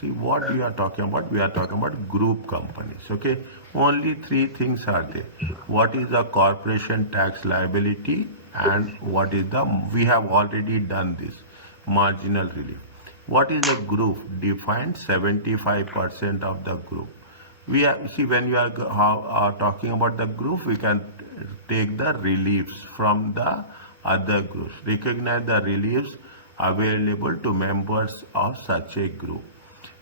See what we are talking about. We are talking about group companies. Okay, only three things are there. What is the corporation tax liability, and what is the, we have already done this, marginal relief. What is a group? Defined 75% of the group. We are, see, when you are talking about the group, we can take the reliefs from the other groups. Recognize the reliefs available to members of such a group.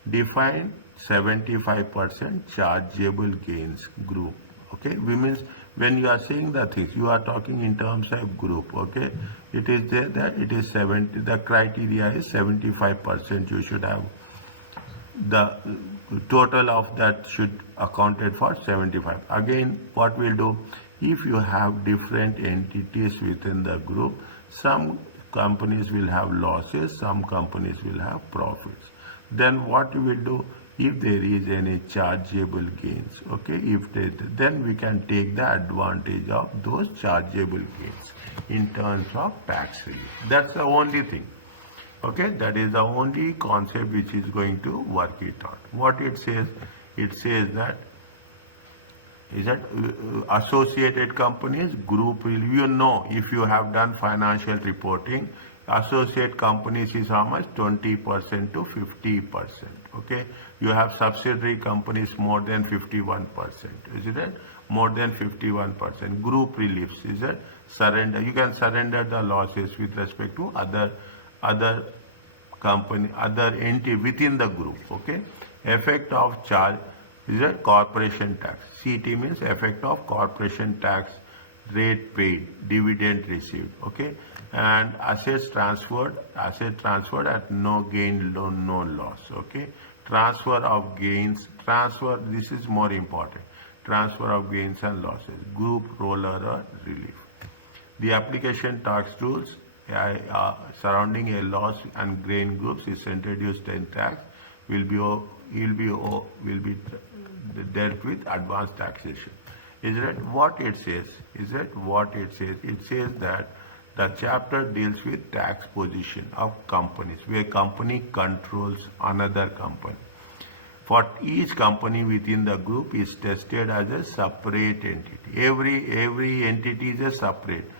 Define 75% chargeable gains group. Okay, we means when you are saying the things, you are talking in terms of group. Okay, it is there that it is 70. The criteria is 75%. You should have the total of that should accounted for 75. Again, what we'll do, if you have different entities within the group, some companies will have losses, some companies will have profits. Then what we will do, if there is any chargeable gains, okay, if they, then we can take the advantage of those chargeable gains in terms of tax relief. That's the only thing. Okay, that is the only concept which is going to work it out. What it says that is that associated companies, group relief. You know, if you have done financial reporting, associate companies is how much? 20% to 50%. Okay, you have subsidiary companies more than 51%. Is it more than 51%? Group reliefs, is it surrender? You can surrender the losses with respect to other company, other entity within the group. Okay, effect of charge is a corporation tax. CT means effect of corporation tax rate paid, dividend received. Okay, and assets transferred at no gain, no loss. Okay, transfer of gains, this is more important, transfer of gains and losses, group roller relief. The application tax rules surrounding a loss and gain groups is introduced in tax will be dealt with advanced taxation. Is that what it says? Is that what it says? It says that the chapter deals with tax position of companies, where company controls another company. For each company within the group is tested as a separate entity. Every entity is a separate.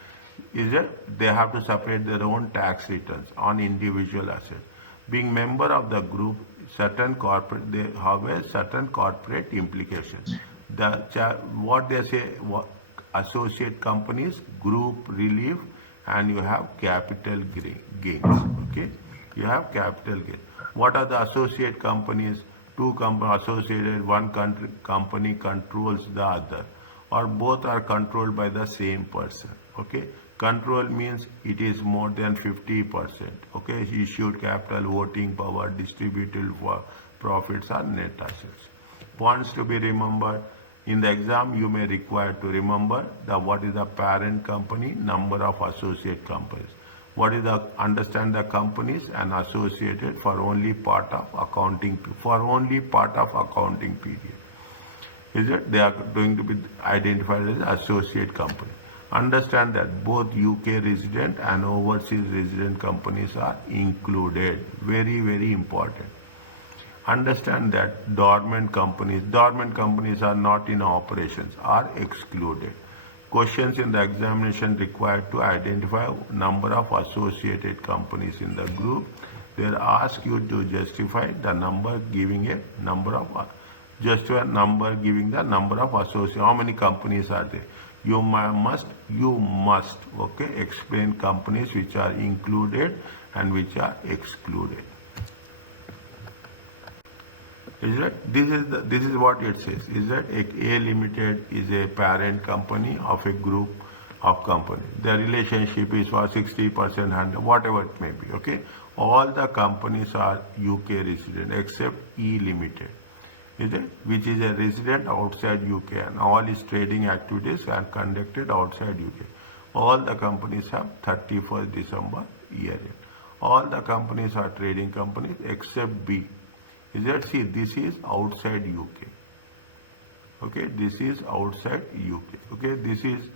Is that they have to separate their own tax returns on individual assets. Being member of the group, they have a certain corporate implications. What they say, associate companies, group relief, and you have capital gains. Okay, you have capital gains. What are the associate companies? Two companies associated, one company controls the other, or both are controlled by the same person. Okay, control means it is more than 50%. Okay, issued capital, voting power, distributed profits are net assets. Points to be remembered. In the exam, you may require to remember what is the parent company, number of associate companies. What is the, understand the companies and associated for only part of accounting period. Is it? They are going to be identified as associate company. Understand that both UK resident and overseas resident companies are included. Very, very important. Understand that dormant companies are not in operations, are excluded. Questions in the examination required to identify number of associated companies in the group. They ask you to justify the number, giving a number of, giving the number of associates. How many companies are there? You must, okay, explain companies which are included and which are excluded. Is that this is what it says? Is that A Limited is a parent company of a group of companies. The relationship is for 60%, 100, whatever it may be. Okay, all the companies are UK resident except E Limited. Is it? Which is a resident outside UK, and all its trading activities are conducted outside UK. All the companies have 31st December year end. All the companies are trading companies except B. Is that? See, this is outside UK. Okay, this is outside UK. Okay, this is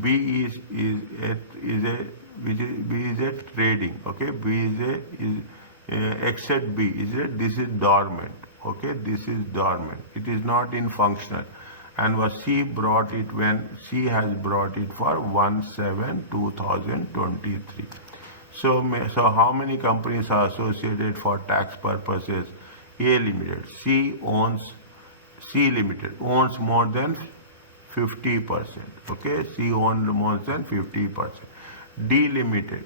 B is a trading. Okay, B is except B, is it? This is dormant. Okay, this is dormant. It is not in functional. And was C brought it when C has brought it for 1/7/2023. So how many companies are associated for tax purposes? A Limited. C Limited owns more than 50%. Okay, C owns more than 50%. D Limited.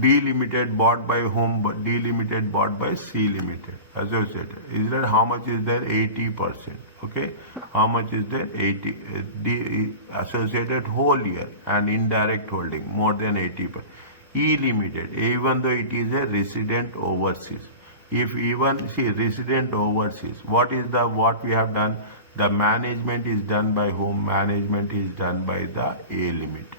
D Limited bought by whom? D Limited bought by C Limited associated. Is that how much is there? 80%. Okay, how much is there? 80. D associated whole year and indirect holding more than 80%. E Limited, even though it is a resident overseas. If even see resident overseas, what we have done? The management is done by whom? Management is done by the A Limited.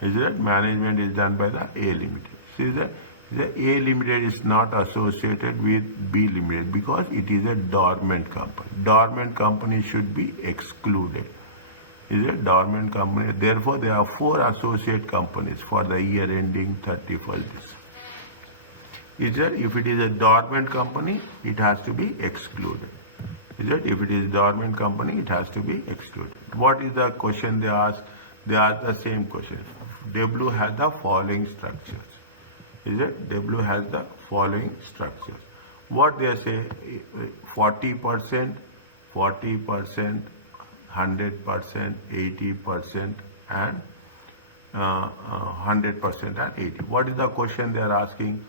Is that management is done by the A Limited? See the A Limited is not associated with B Limited because it is a dormant company. Dormant company should be excluded. Is a dormant company. Therefore, there are 4 associate companies for the year ending 31st December. Is that if it is a dormant company, it has to be excluded. Is that if it is dormant company, it has to be excluded. What is the question they ask? They ask the same question. W has the following structures. Is it? W has the following structures. What they say? 40%, 40%, 100%, 80%, and 100% and 80. What is the question they are asking?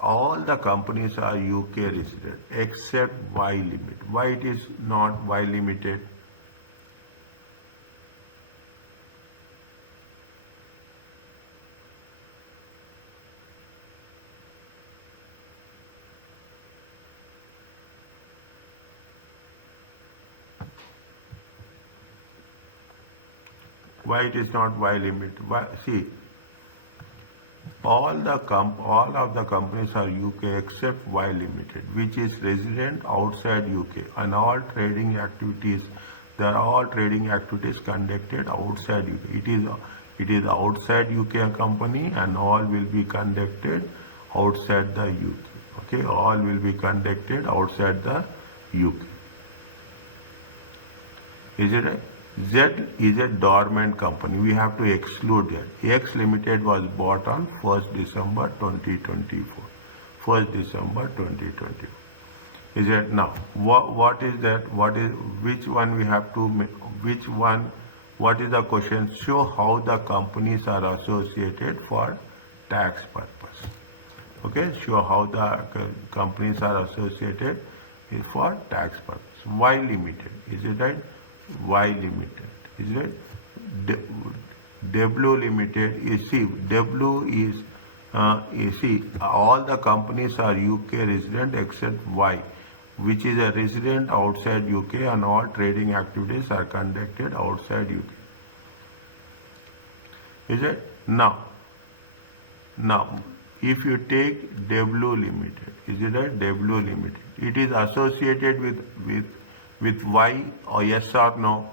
All the companies are UK resident except Y Limited. Why it is not Y Limited? Why it is not Y Limited? Why? See, all of the companies are UK except Y Limited, which is resident outside UK, and all trading activities, conducted outside UK. It is outside UK company, and all will be conducted outside the UK. Okay, all will be conducted outside the UK. Is it right? Z is a dormant company. We have to exclude that. X Limited was bought on 1st December 2024. 1st December 2024. Is it now? What is that? Which one we have to make? Which one? What is the question? Show how the companies are associated for tax purpose. Okay, show how the companies are associated for tax purpose. Y Limited. Is it right? Y Limited, is it? W Limited is, see, W is, you see, all the companies are UK resident except Y, which is a resident outside UK, and all trading activities are conducted outside UK. Is it? Now, if you take W Limited, is it right? W Limited, it is associated with Y or yes or no?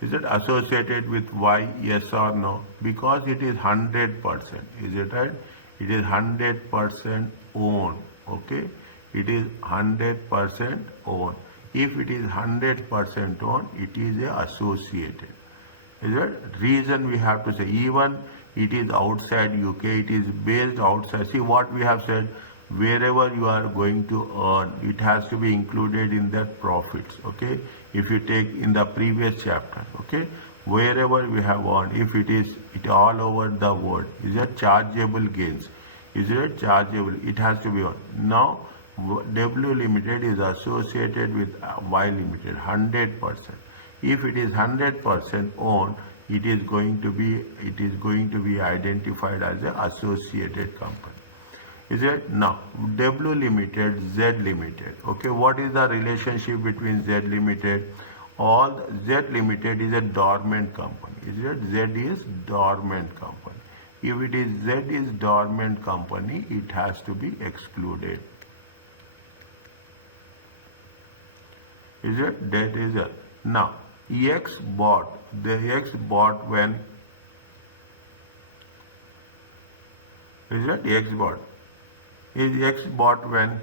Is it associated with Y, yes or no? Because it is 100%. Is it right? It is 100% owned. Okay? It is 100% owned. If it is 100% owned, it is associated. Is it? Reason we have to say, even it is outside UK, it is based outside. See what we have said, wherever you are going to earn, it has to be included in that profits. Okay, if you take in the previous chapter, okay, wherever we have earned, if it all over the world, is it chargeable gains? Is it chargeable? It has to be on. Now W Limited is associated with Y Limited 100%. If it is 100% owned, it is going to be identified as an associated company. Is it? Now W Limited, Z Limited. Okay, what is the relationship between Z Limited? Z Limited is a dormant company. Is it? Z is dormant company. If it is Z is dormant company, it has to be excluded. Is it? That is it. Now X bought when Is that X bought? Is X bought when?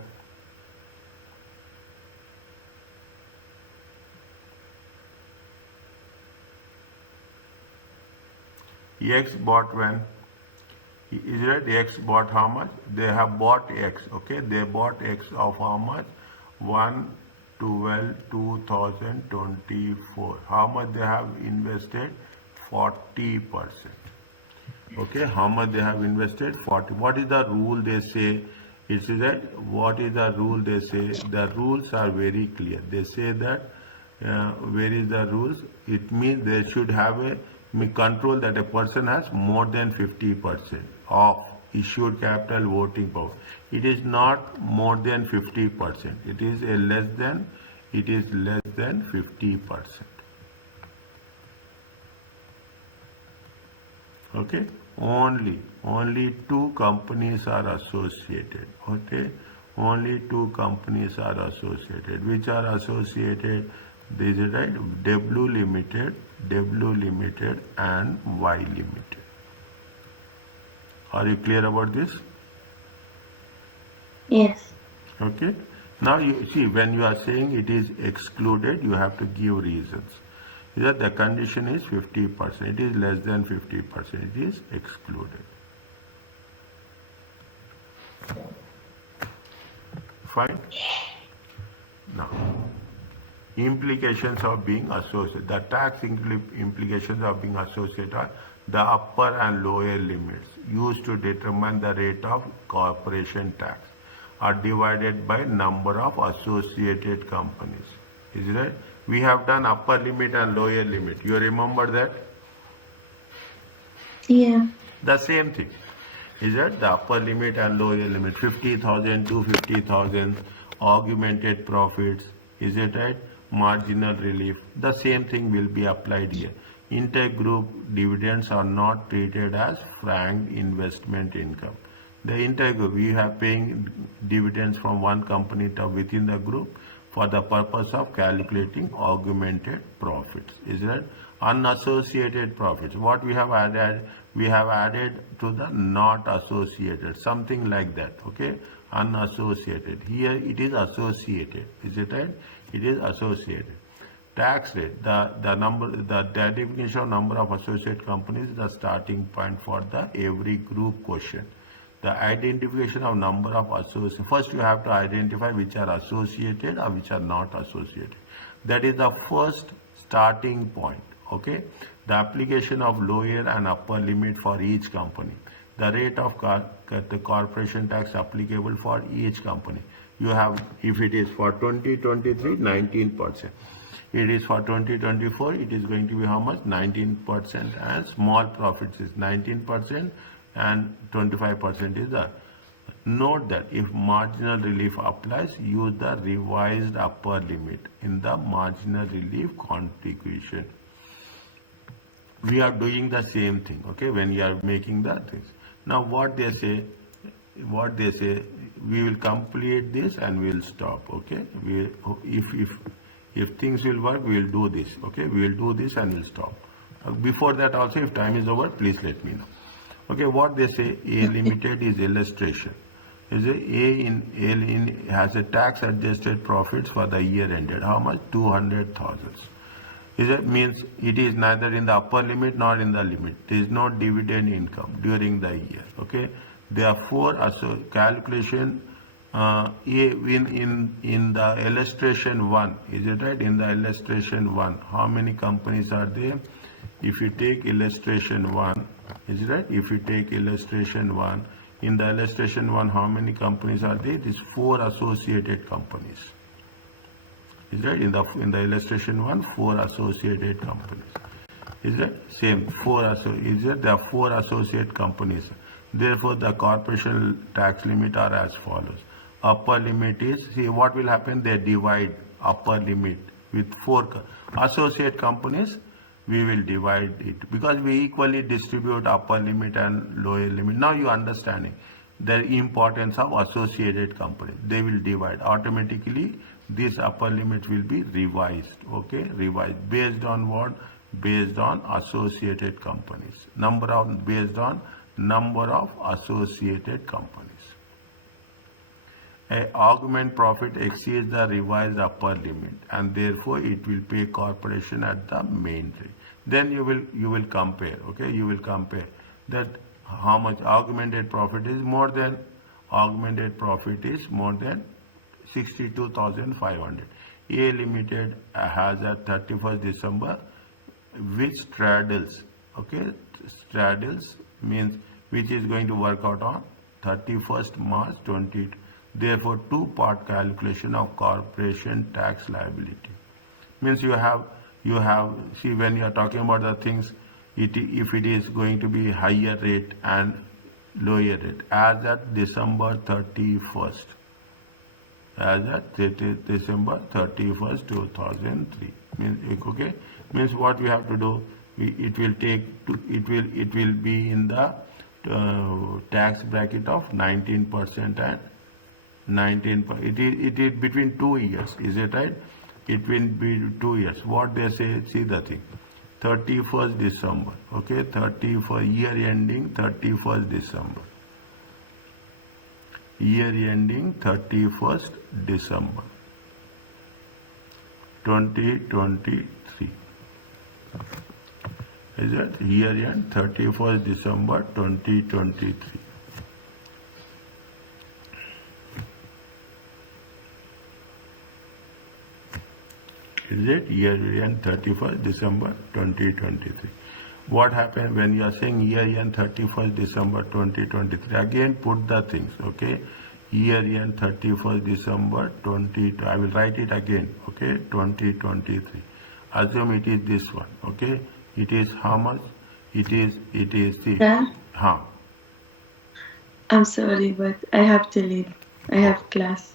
X bought when? Is that X bought how much? They have bought X, okay? They bought X of how much? 1/12/2024. How much they have invested? 40%. Okay, how much they have invested? 40. What is the rule they say? It is that, what is the rule they say? The rules are very clear. They say that, where is the rules? It means they should have a control that a person has more than 50% of issued capital voting power. It is not more than 50%. It is less than 50%. Okay, only two companies are associated. Okay, only two companies are associated. Which are associated? This is right, W Limited and Y Limited. Are you clear about this? Yes. Okay, now you see, when you are saying it is excluded, you have to give reasons. That the condition is 50%, it is less than 50%, it is excluded. Fine. Now, implications of being associated. The tax implications of being associated are the upper and lower limits used to determine the rate of corporation tax are divided by number of associated companies. Is it right? We have done upper limit and lower limit. You remember that? Yeah. The same thing. Is that the upper limit and lower limit? 50,000 to 50,000 augmented profits. Is it right? Marginal relief. The same thing will be applied here. Intergroup dividends are not treated as franked investment income. The intergroup, we have paying dividends from one company to within the group for the purpose of calculating augmented profits. Is that unassociated profits? What we have added? We have added to the not associated, something like that. Okay, unassociated. Here it is associated. Is it right? It is associated. Tax rate. The definition of number of associate companies is the starting point for the every group question. The identification of number of associates. First, you have to identify which are associated or which are not associated. That is the first starting point. Okay. The application of lower and upper limit for each company. The rate of the corporation tax applicable for each company. You have, if it is for 2023, 19%. It is for 2024, it is going to be how much? 19%, and small profits is 19%. And 25% is the. Note that if marginal relief applies, use the revised upper limit in the marginal relief contribution. We are doing the same thing, okay, when you are making the things. Now what they say, we will complete this and we will stop, okay. If things will work, we will do this, okay. We will do this and we will stop. Before that also, if time is over, please let me know. Okay, what they say, A Limited is illustration. Is A has a tax adjusted profits for the year ended. How much? 200,000. Is it means it is neither in the upper limit nor in the limit. There is no dividend income during the year. Okay, therefore, calculation in the illustration 1. Is it right? In the illustration 1, how many companies are there? If you take illustration 1, is it right? If you take illustration 1, in the illustration 1, how many companies are there? It is 4 associated companies. Is right? In the illustration 1, 4 associated companies. Is that same? 4 is it? There are 4 associate companies. Therefore, the corporation tax limit are as follows. Upper limit is, see what will happen? They divide upper limit with 4 associate companies. We will divide it because we equally distribute upper limit and lower limit. Now you understanding the importance of associated companies. They will divide automatically. This upper limit will be revised. Okay, revised based on what? Based on associated companies. Based on number of associated companies. A augment profit exceeds the revised upper limit and therefore it will pay corporation at the main rate. Then you will compare, okay? You will compare that how much augmented profit is more than 62,500. A Limited has a 31st December which straddles, okay? Straddles means which is going to work out on 31st March 20. Therefore, two-part calculation of corporation tax liability. Means you have see when you are talking about the things, if it is going to be higher rate and lower rate as at December 31st, as at December 31st 2003 means, okay, means what we have to do, it will be in the tax bracket of 19% and 19. It is between 2 years, is it right? It will be 2 years. What they say, see the thing, 31st December, okay, 31st year ending 31st December, year ending 31st December 2023, is it? Year end 31st December 2023. Is it? Year end 31st December 2023. What happened when you are saying year end 31st December 2023? Again, put the things, okay? Year end 31st December 20. I will write it again, okay? 2023. Assume it is this one, okay? It is how much? It is the. Yeah. Huh. I'm sorry, but I have to leave. I have class.